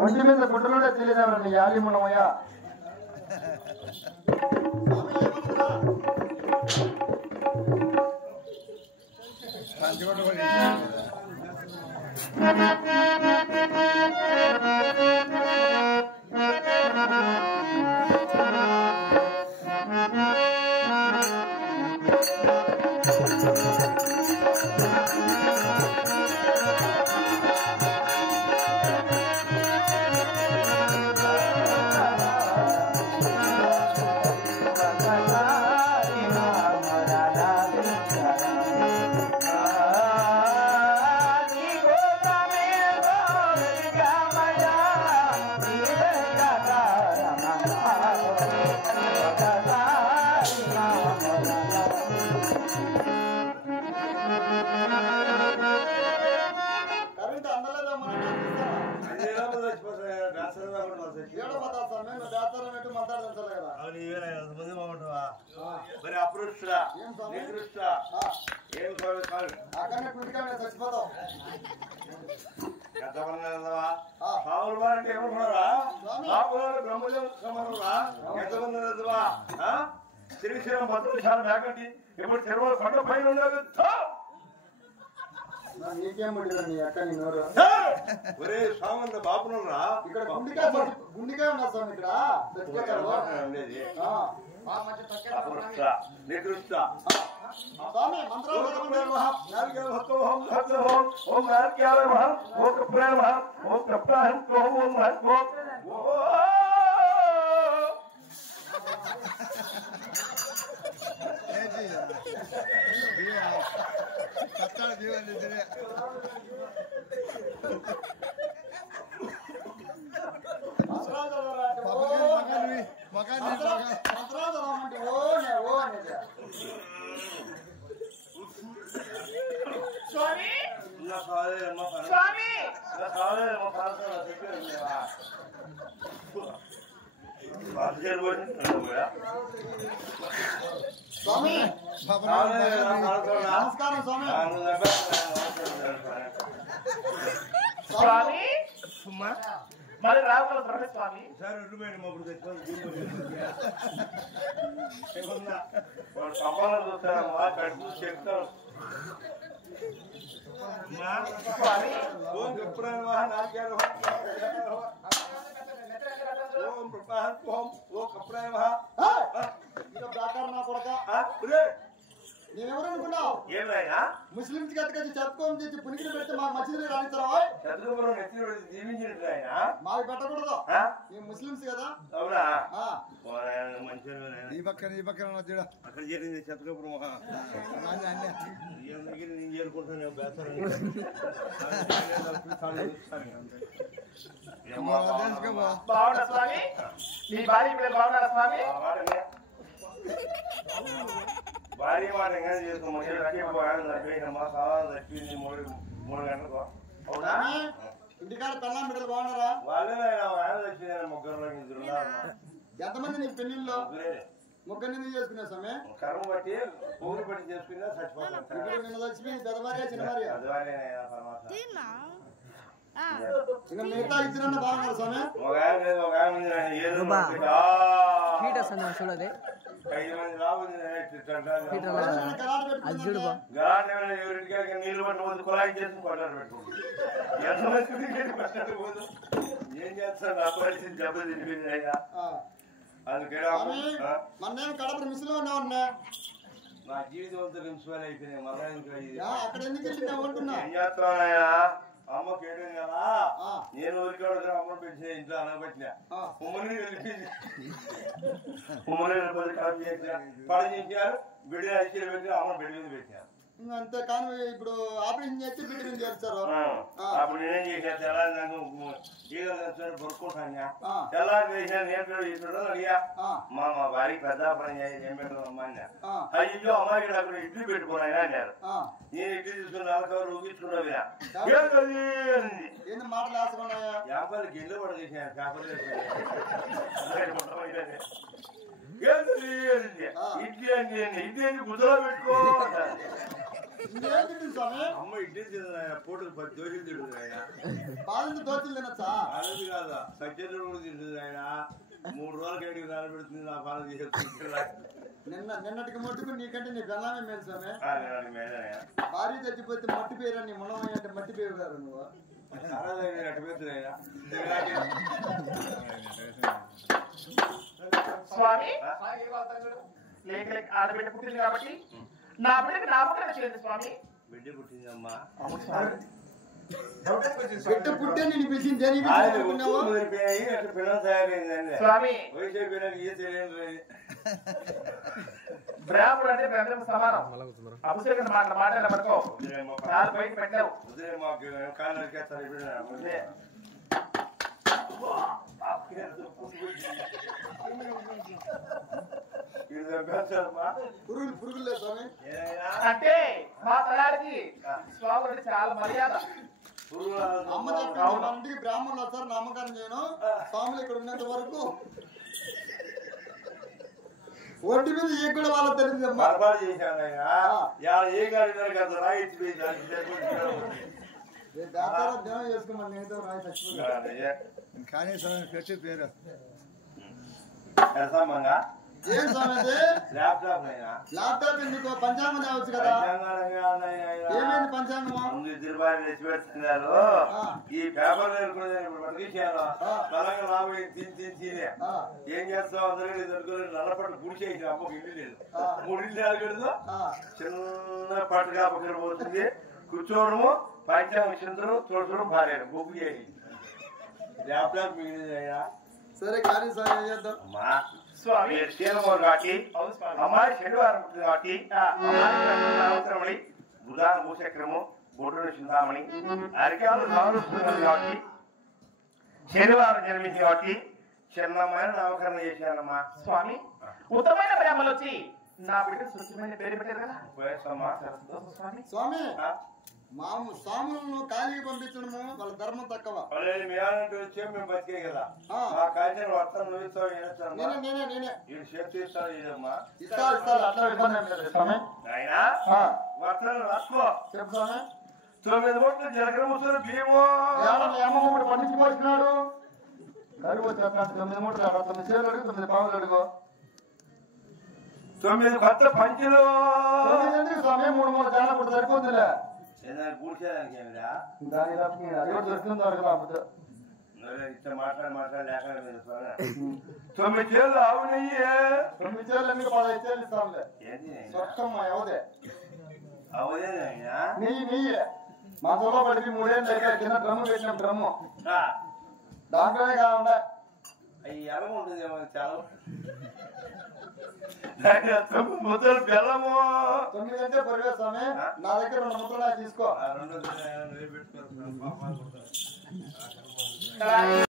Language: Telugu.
ఒంటి మీద గుడ్డలుండే తెలియదేవరండి యాలి మనమయ్యా మరి అపృష్ట నికృష్ట ఏం చచ్చిపోతావు ఎంతమంది పావులు బారంటే ఏమన్నారా బ్రహ్మదేవరా ఎంతమంది శ్రీశైలం భద్రశాల బ్యాగండి ఇప్పుడు తిరుమల కొండ పైన ఉండదు ఒరే స్వామి బాపునరా ఇక్కడ గుండికాయ ఉన్నా స్వామి ఇక్కడ నికృష్ట నమస్కారం స్వామి మరి రావాలి స్వామి సపాలు చూస్తానమ్మా కడుపు చెప్తాను ఓం కప్రాయ నేనెవరు అనుకున్నావు ఏమైనా ముస్లింస్ కట్టుకొచ్చి చెప్పుకోని చేసి పునికిలు పెడితే మాకు మసీదులు రాణిస్తారా జీవించినట్టు ఆయన మాకు పెట్టకూడదు మేము ముస్లింస్ కదా అవునా ఈ పక్కన అక్కడ జరిగింది శతకపురం నేను చేరుకుంటాను బాగున్నా స్వామి మీ భార్య పిల్లలు బాగున్నారా స్వామి భారీ మాట ఎంగా చేసుకోమా కావాలి తప్పింది 3 గంటలకు అవునా ఇంటికాడ పెళ్ళాం బిడ్డలు బాగున్నారా వాళ్ళే వచ్చింది ముగ్గురు ఎంతమంది నీకు పెళ్లిళ్ళు ముగ్గురిని చేసుకున్నా స్వామి కర్మ బట్టి ఊరు బట్టి చేసుకున్నా చచ్చిపోతాను నిన్న చచ్చిపోయింది పెద్ద భార్య చిన్న భార్య ఇంకా మిగతా ఇచ్చిన బాగున్నారు స్వామి ఒక ఆయన లేదు ఒక ఆయన ఉంది నీళ్లు పట్టుకోదు కుళాయి చేసి కొట్లాడు పెట్టుకోండి ఏం చేస్తాను నా పరిస్థితి దెబ్బ తినిపింది అయినా అందుకే మొన్నేం కడప మిస్లో ఉన్నా నా జీవితం అంతా ప్రిన్సిపల్ అయిపోయింది మళ్ళీ అక్కడ ఎందుకు వెళ్ళినా ఏం చేస్తానయ్యా అమ్మకి ఏడు కదా నేను ఊరికి అమ్మని పెంచిన ఇంట్లో అనబట్టిన ఉమ్మని పని చేశారు బిడ్డ ఐసీలు పెట్టిన అమ్మని బిడ్డ మీద పెట్టినారు అంతే కానీ ఇప్పుడు ఆపరేషన్ చేసి బిడ్డ మీద చేస్తారు అప్పుడు నేనేం చేశాను తెల్లారి నాకు పొరుక్కుంటాను తెల్లారి చేశాను నేను ఇస్తాడు అడిగా మా భార్యకి పెద్ద పని ఏం పెట్టదు అమ్మా అన్నా అయ్యో అమ్మాయికి అక్కడ ఇడ్లీ పెట్టుకున్నాయన అన్నారు నేను ఇడ్లీ తీసుకుని 4 కవర్లు ఊగించుకున్నా మాటలు వేసుకున్నాయా వ్యాపారాలు గిల్లు కూడా చేశాను పేపర్లు ఇడ్లీ అంటే ఇడ్లీ గుజలో పెట్టుకో ఇంకేం తింటుంది స్వామి? అమ్మ ఇడ్లీ తింటున్నాయన పూటలు 10 దోశలు తింటుంది ఆయన. బాలింత దోశలు తినచ్చా? అలాది కాదు సజ్జలు కూడా తింటుంది ఆయన. 3 రోజుల గడికి నానబెడుతుంది నా పాలన చేసేస్తుంది. నిన్నటికి మట్టుకు నీకంటే నీ బెల్లమే మేలు స్వామి. మేలే భార్య చచ్చిపోతే మట్టి పేరు నీ మునమయ్య అంటే మట్టి పేరు గారు నువ్వు. స్వామి లేక లేక ఆడబిడ్డ పుట్టింది కాబట్టి నా బిడ్డకి నామకరణ చేయండి స్వామి. బిడ్డ పుట్టిందమ్మా. బిడ్డ పుట్టే నేను పిలిచింది స్వామి. బ్రాహ్మణుడు అంటే బ్రహ్మ సమానం. అభిషేకం మాట్లాడబడుకో బయట పెట్టావు. పురుగులే స్వామి. అంటే మా తలాడికి స్వామి అంటే చాలా మర్యాద. అమ్మ చెప్పండి బ్రాహ్మణులు వస్తారు నామకరణం చేయను. స్వాములు ఇక్కడ ఉన్నంత వరకు ఒంటి మీద ఏ కూడా వాళ్ళ తెలియదు. ధ్యానం చేసుకోమని నేతో రాయి చచ్చిపోయింది. కానీ పెట్టి పేరు ఏం స్వామి అది? ల్యాప్టాప్ ఎందుకు? పంచాంగం తేవచ్చు కదా. ఏమైంది పంచాంగము? ఈ పేపర్ ఏం చేస్తావు? అందరికీ దొరుకుని నల్లపట్టు గుడిచేసి అమ్మకు ఇల్లు లేదు. 3 ఇల్లు ఆగడదు. చిన్న పట్టుగా పక్కన పోతుంది. కూర్చోవడము పంచాంగం చింతను చూడడం భార్యను బొగ్గు చేసి ల్యాప్టాప్ మిగిలింది అయినా సరే కానీ స్వామి చేద్దాం. స్వామి శ్రీనమూరు కాబట్టి అమ్మాయి శనివారం పుట్టింది కాబట్టి అవసరమని బుధాన భూచక్రము బొడ్డు చింతామణి అరికాలు నవరుస్తుంది కాబట్టి శనివారం జన్మించింది కాబట్టి చిన్నమ్మాయి నామకరణ చేశానమ్మా. స్వామి ఉత్తమైన బ్రాహ్మణులు వచ్చి నా బిడ్డ సుఖమైన పేరు పెట్టారు కదా స్వామి. స్వామి మాము స్వాములను ఖాళీ పంపించడము వాళ్ళ ధర్మం తక్కువ. మేమంటూ వచ్చే మేము బతికే కదా మా కాల్చిన వర్తం నువ్వు ఇదమ్మా వర్తం రాసుకో. 9 మూటలు జీలకర్ర ముసలు భీము అమ్మ పండించుకోవచ్చినాడు. కరువు వచ్చేస్తున్నాడు. 9 మూటలు 9 చీరలు అడుగు 9 పావులు అడుగు. 9 కొత్త పంచులు. స్వామి 3 మూడు చాలా పుట్టు సరిపోతుందిలే. పూడ్చేదానికి ఏమిరా దాని దొరుకుతుందో అడగలేకపోతే మాట్లాడి లేక 9 చీరలు ఆవు నెయ్యి. 9 చీరలు ఎందుకు 15 చీరలు ఇస్తాంలే. సొక్కమ్మ ఎవదే అవదేనా నెయ్యి మా తోలో పడిపి 3 ఏళ్ళు అయితే కింద డ్రమ్ము పెట్టినాం. డ్రమ్ము దాంట్లోనే కాకుండా అవి ఎలా ఉంటుంది చాలా ముద్దలు బెల్లము 9 అంటే పరివేశ స్వామి. నా దగ్గర 2 ముద్దలు తీసుకో.